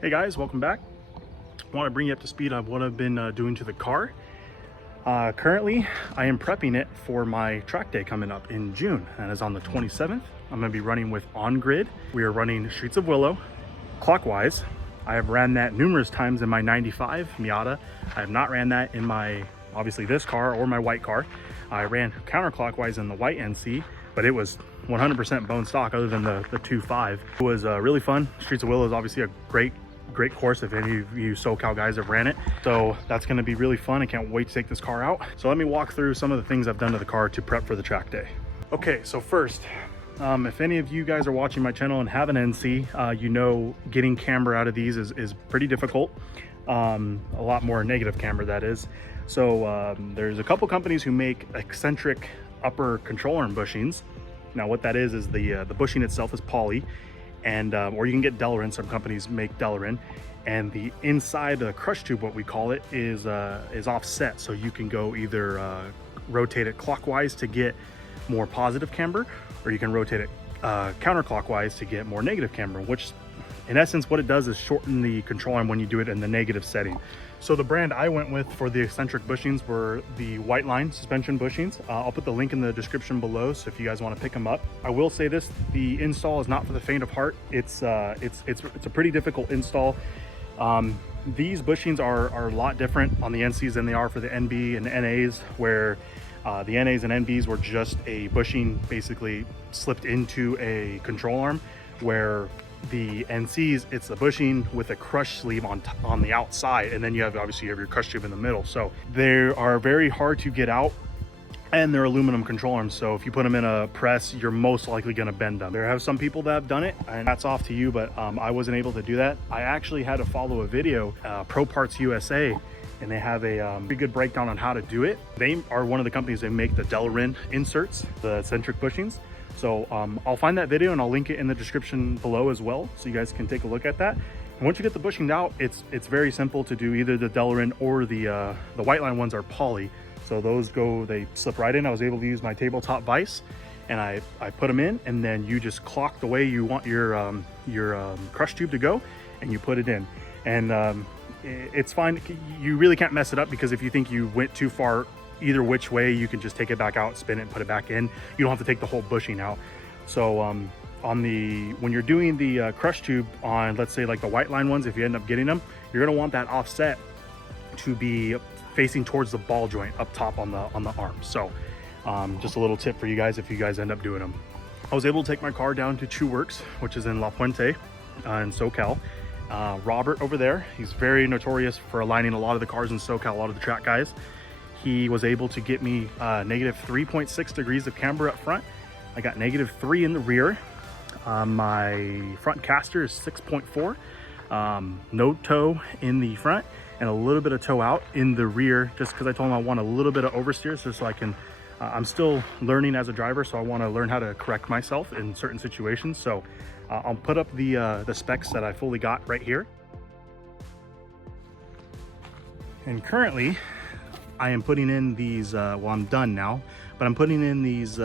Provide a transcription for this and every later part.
Hey guys, welcome back. I want to bring you up to speed on what I've been doing to the car. Currently, I am prepping it for my track day coming up in June, and it's on the 27th. I'm going to be running with On Grid. We are running Streets of Willow clockwise. I have ran that numerous times in my 95 Miata. I have not ran that in my, obviously this car or my white car. I ran counterclockwise in the white NC, but it was 100% bone stock other than the 2.5. It was really fun. Streets of Willow is obviously a great course if any of you SoCal guys have ran it. So that's going to be really fun. I can't wait to take this car out. So let me walk through some of the things I've done to the car to prep for the track day. Okay, so first, if any of you guys are watching my channel and have an NC, you know getting camber out of these is pretty difficult. A lot more negative camber, that is. So there's a couple companies who make eccentric upper control arm bushings. Now what that is the bushing itself is poly, and or you can get Delrin. Some companies make Delrin, and the inside the crush tube, what we call it, is offset, so you can go either rotate it clockwise to get more positive camber, or you can rotate it counterclockwise to get more negative camber, which in essence what it does is shorten the control arm when you do it in the negative setting. So the brand I went with for the eccentric bushings were the Whiteline suspension bushings. I'll put the link in the description below, so if you guys want to pick them up. I will say this, the install is not for the faint of heart. It's a pretty difficult install. These bushings are a lot different on the NCs than they are for the NB and the NAs, where the NAs and NBs were just a bushing basically slipped into a control arm, where the NCs, it's a bushing with a crush sleeve on the outside, and then you have your crush tube in the middle. So they are very hard to get out, and they're aluminum control arms, so if you put them in a press, you're most likely going to bend them. There have some people that have done it, and that's off to you, but I wasn't able to do that. I actually had to follow a video, Pro Parts USA, and they have a pretty good breakdown on how to do it. They are one of the companies that make the Delrin inserts, the eccentric bushings. So I'll find that video and I'll link it in the description below as well, so you guys can take a look at that. And once you get the bushing out, it's very simple to do. Either the Delrin or the Whiteline ones are poly, so those they slip right in. I was able to use my tabletop vise, and I put them in, and then you just clock the way you want your crush tube to go, and you put it in. And it's fine. You really can't mess it up, because if you think you went too far either which way, you can just take it back out, spin it, and put it back in. You don't have to take the whole bushing out. So when you're doing the crush tube on, let's say like the Whiteline ones, if you end up getting them, you're going to want that offset to be facing towards the ball joint up top on the arm. So just a little tip for you guys if you guys end up doing them. I was able to take my car down to Chew Works, which is in La Puente in SoCal. Robert over there, he's very notorious for aligning a lot of the cars in SoCal, a lot of the track guys. He was able to get me negative 3.6 degrees of camber up front. I got negative 3 in the rear. My front caster is 6.4. No toe in the front, and a little bit of toe out in the rear, just because I told him I want a little bit of oversteer, so I can, I'm still learning as a driver, so I want to learn how to correct myself in certain situations. So I'll put up the specs that I fully got right here. And currently, I am putting in these, well, I'm done now, but I'm putting in these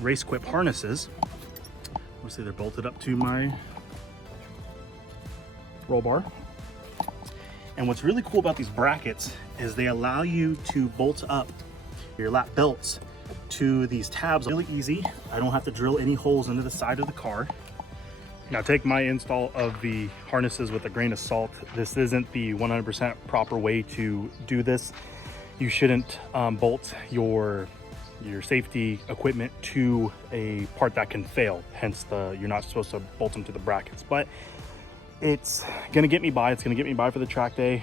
race Quip harnesses. Obviously they're bolted up to my roll bar. And what's really cool about these brackets is they allow you to bolt up your lap belts to these tabs really easy. I don't have to drill any holes into the side of the car. Now, take my install of the harnesses with a grain of salt. This isn't the 100% proper way to do this. You shouldn't bolt your safety equipment to a part that can fail. Hence, you're not supposed to bolt them to the brackets. But it's gonna get me by. It's gonna get me by for the track day.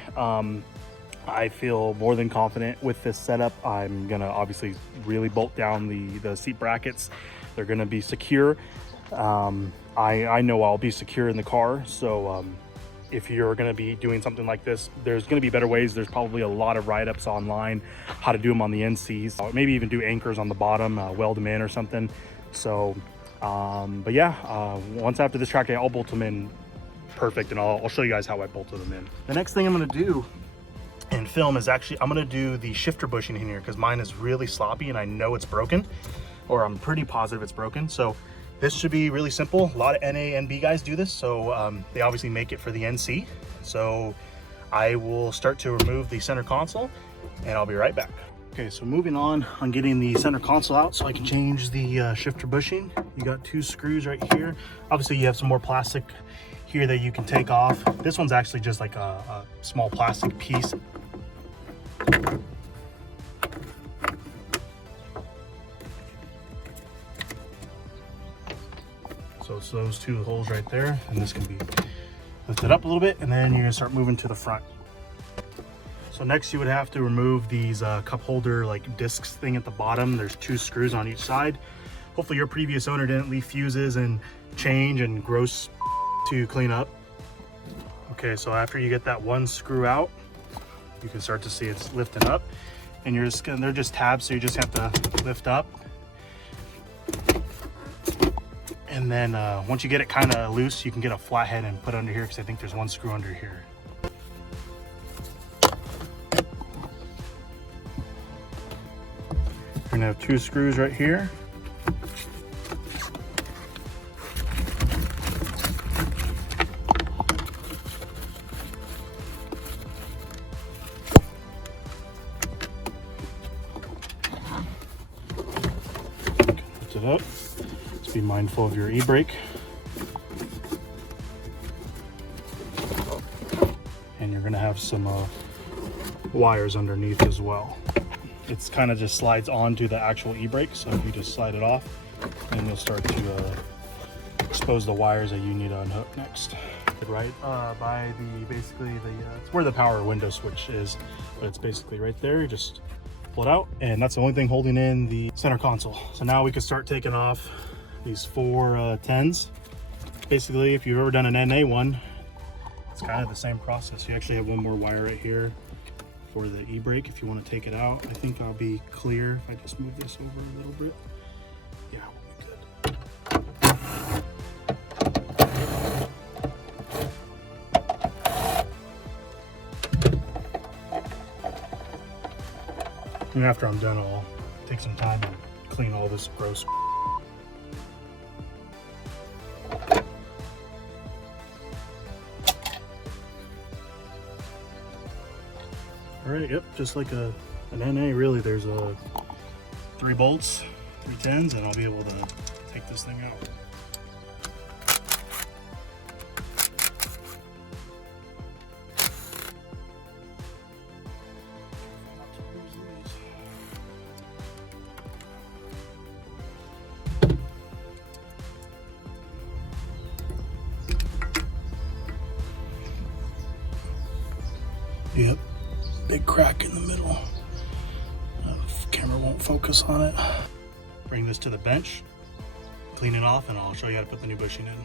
I feel more than confident with this setup. I'm gonna obviously really bolt down the seat brackets. They're gonna be secure. I know I'll be secure in the car. So if you're going to be doing something like this, there's going to be better ways. There's probably a lot of write-ups online how to do them on the NCs, maybe even do anchors on the bottom, weld them in or something. So but yeah, once after this track day, I'll bolt them in perfect, and I'll show you guys how I bolted them in. The next thing I'm going to do and film is actually, I'm going to do the shifter bushing in here, because mine is really sloppy and I know it's broken, or I'm pretty positive it's broken. So This should be really simple. A lot of NA and B guys do this, so they obviously make it for the NC. So I will start to remove the center console and I'll be right back. Okay, so moving on getting the center console out so I can change the shifter bushing. You got 2 screws right here. Obviously you have some more plastic here that you can take off. This one's actually just like a small plastic piece. So it's those 2 holes right there, and this can be lifted up a little bit, and then you're gonna start moving to the front. So next you would have to remove these cup holder like discs thing at the bottom. There's 2 screws on each side. Hopefully your previous owner didn't leave fuses and change and gross to clean up. Okay, so after you get that 1 screw out, you can start to see it's lifting up, and they're just tabs, so you just have to lift up. And then once you get it kind of loose, you can get a flathead and put it under here, because I think there's 1 screw under here. You're gonna have 2 screws right here. Lift it up. Just be mindful of your e-brake. And you're gonna have some wires underneath as well. It's kind of just slides onto the actual e-brake, so if you just slide it off, then you'll start to expose the wires that you need to unhook next. Right by basically it's where the power window switch is, but it's basically right there. You just pull it out, and that's the only thing holding in the center console. So now we can start taking off these 4 10s. Basically, if you've ever done an NA one, it's kind of the same process. You actually have 1 more wire right here for the e-brake if you want to take it out. I think I'll be clear if I just move this over a little bit. Yeah, we'll be good. And after I'm done, I'll take some time and clean all this gross. All right, yep, just like an NA, really. There's 3 bolts, 3 10s, and I'll be able to take this thing out. Yep. Big crack in the middle. The camera won't focus on it. Bring this to the bench, clean it off, and I'll show you how to put the new bushing in.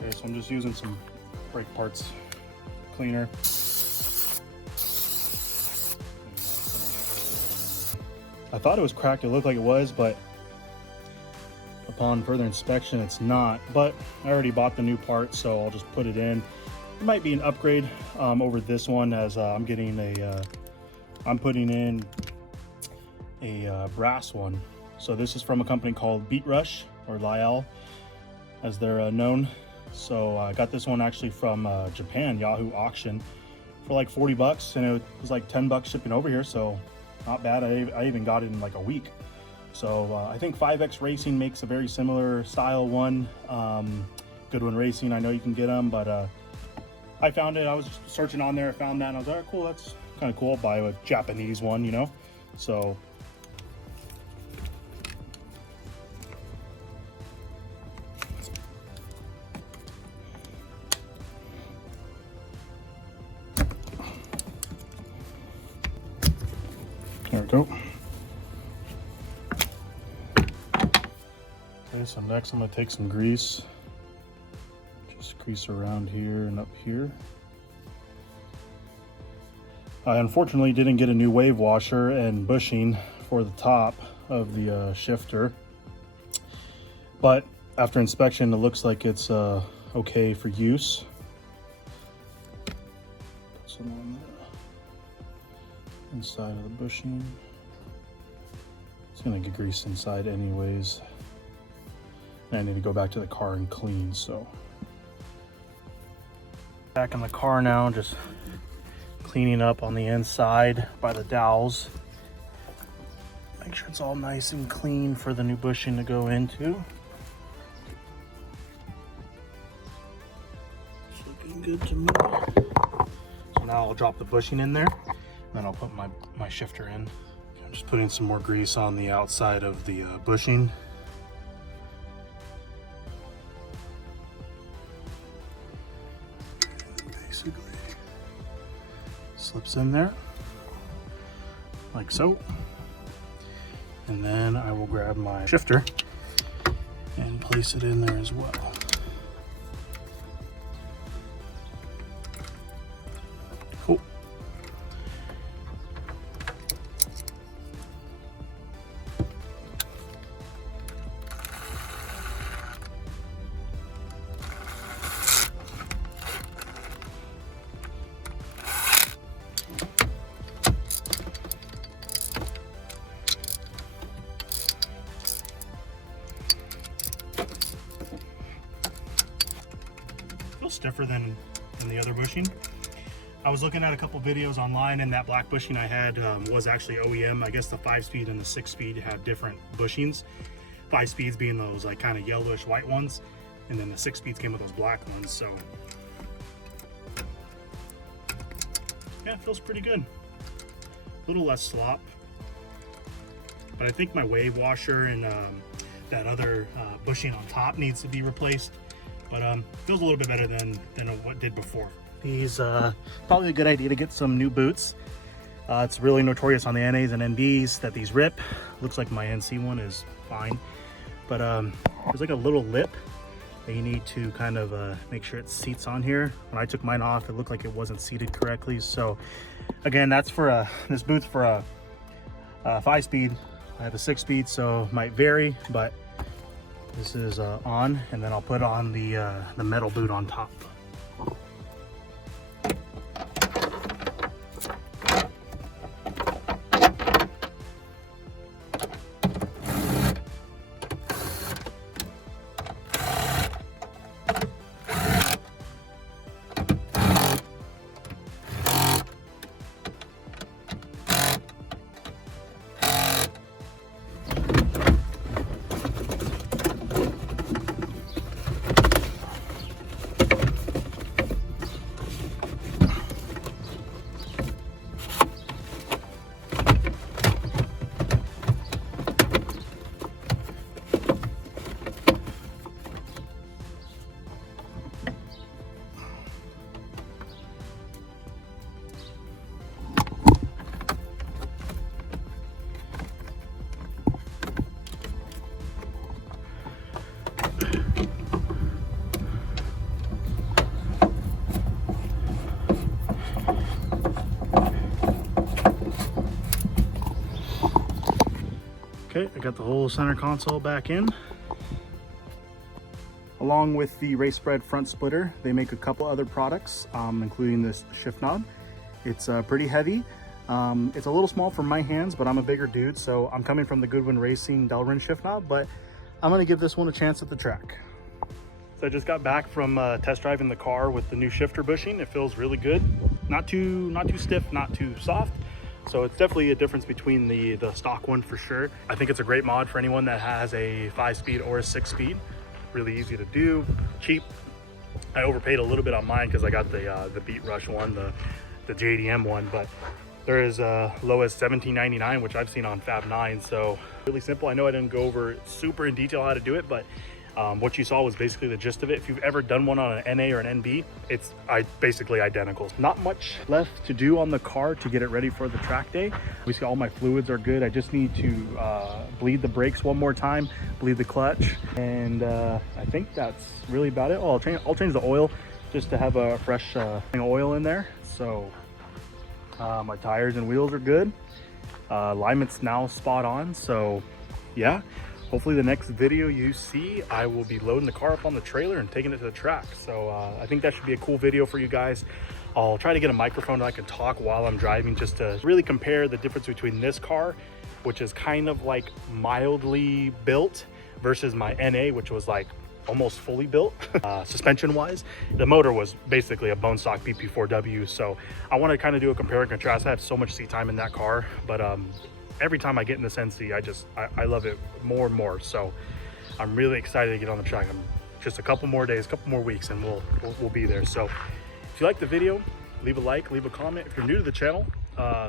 Okay, so I'm just using some brake parts cleaner. I thought it was cracked, it looked like it was, but upon further inspection it's not. But I already bought the new part, so I'll just put it in. It might be an upgrade over this one, as I'm getting I'm putting in a brass one. So this is from a company called Beat Rush, or Lyell as they're known. So I got this one actually from Japan, Yahoo auction, for like 40 bucks, and it was like 10 bucks shipping over here, so not bad. I even got it in like a week. So I think 5X Racing makes a very similar style one. Goodwin Racing, I know you can get them, but I found it. I was searching on there, I found that, and I was like, oh, cool, that's kind of cool. I'll buy a Japanese one, you know? So there we go. Okay, so next I'm going to take some grease. Just grease around here and up here. I unfortunately didn't get a new wave washer and bushing for the top of the shifter, but after inspection it looks like it's okay for use. Put some on the inside of the bushing. It's gonna get grease inside anyways. And I need to go back to the car and clean, so. Back in the car now, just cleaning up on the inside by the dowels. Make sure it's all nice and clean for the new bushing to go into. It's looking good to me. So now I'll drop the bushing in there, and then I'll put my shifter in. I'm just putting some more grease on the outside of the bushing. Basically slips in there like so. And then I will grab my shifter and place it in there as well. Cool. Stiffer than the other bushing. I was looking at a couple videos online, and that black bushing I had was actually OEM. I guess the 5-speed and the 6-speed have different bushings. 5 speeds being those like kind of yellowish white ones, and then the 6 speeds came with those black ones. So yeah, it feels pretty good. A little less slop, but I think my wave washer and that other bushing on top needs to be replaced. But feels a little bit better than what did before. These probably a good idea to get some new boots. It's really notorious on the NAs and NBs that these rip. Looks like my NC one is fine, but there's like a little lip that you need to kind of make sure it seats on here. When I took mine off, it looked like it wasn't seated correctly. So again, that's for this boot's for a 5-speed. I have a 6-speed, so it might vary, but this is on, and then I'll put on the metal boot on top. Okay, I got the whole center console back in. Along with the race spread front splitter, they make a couple other products, including this shift knob. It's pretty heavy. It's a little small for my hands, but I'm a bigger dude, so I'm coming from the Goodwin Racing Delrin shift knob, but I'm gonna give this one a chance at the track. So I just got back from test driving the car with the new shifter bushing. It feels really good. Not too stiff, not too soft. So it's definitely a difference between the stock one for sure. I think it's a great mod for anyone that has a 5-speed or a 6-speed. Really easy to do, cheap. I overpaid a little bit on mine because I got the Beat Rush one, the JDM one, but there is low as $17.99, which I've seen on Fab9. So really simple. I know I didn't go over super in detail how to do it, but what you saw was basically the gist of it. If you've ever done one on an NA or an NB, it's basically identical. Not much left to do on the car to get it ready for the track day. Obviously all my fluids are good. I just need to bleed the brakes one more time, bleed the clutch, and I think that's really about it. Oh, I'll change the oil just to have a fresh oil in there. So my tires and wheels are good. Alignment's now spot on, so yeah. Hopefully the next video you see, I will be loading the car up on the trailer and taking it to the track. So I think that should be a cool video for you guys. I'll try to get a microphone that I can talk while I'm driving, just to really compare the difference between this car, which is kind of like mildly built, versus my NA, which was like almost fully built. Suspension wise, the motor was basically a bone stock BP4W, so I want to kind of do a compare and contrast. I have so much seat time in that car, but every time I get in this NC, I love it more and more. So I'm really excited to get on the track. I'm just a couple more days, couple more weeks, and we'll be there. So if you like the video, leave a like, leave a comment. If you're new to the channel,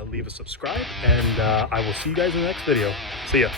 leave a subscribe, and I will see you guys in the next video. See ya.